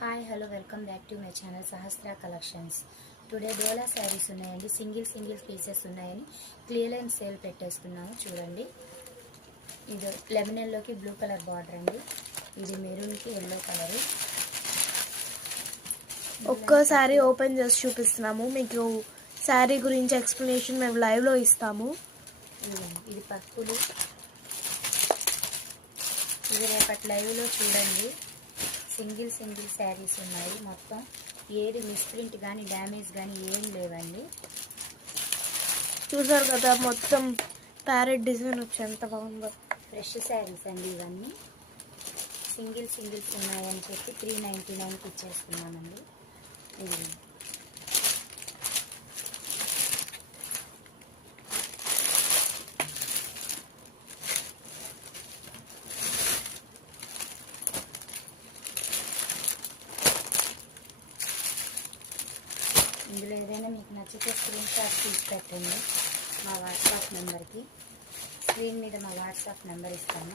Hi hello welcome back to my channel Sahasra collections. Today Dola saris ఉన్నాయండి. Single pieces ఉన్నాయని clearance sale పెట్టేస్తున్నాము. చూడండి, ఇది లెమన్ ఎల్లోకి బ్లూ కలర్ బార్డర్ అండి. ఇది మెరూన్కి ఎల్లో కలరు. ఒక్క శారీ ఓపెన్ చేసి చూపిస్తున్నాము. మీకు శారీ గురించి ఎక్స్ప్లెనేషన్ మేము లైవ్లో ఇస్తాము. ఇది పర్పుల్. ఇది రేపటి లైవ్లో చూడండి. సింగిల్ శారీస్ ఉన్నాయి. మొత్తం ఏది మిస్ప్రింట్ కానీ డ్యామేజ్ కానీ ఏం లేవండి. చూసారు కదా, మొత్తం ప్యారెట్ డిజైన్ వచ్చి ఎంత బాగుందో. ఫ్రెష్ శారీస్ అండి ఇవన్నీ. సింగిల్స్ ఉన్నాయని చెప్పి 399కి ఇచ్చేస్తున్నామండి. ఇది ఇందులో ఏదైనా మీకు నచ్చితే స్క్రీన్ షాట్ తీసి పెట్టండి మా వాట్సాప్ నెంబర్కి. స్క్రీన్ మీద మా వాట్సాప్ నెంబర్ ఇస్తాను.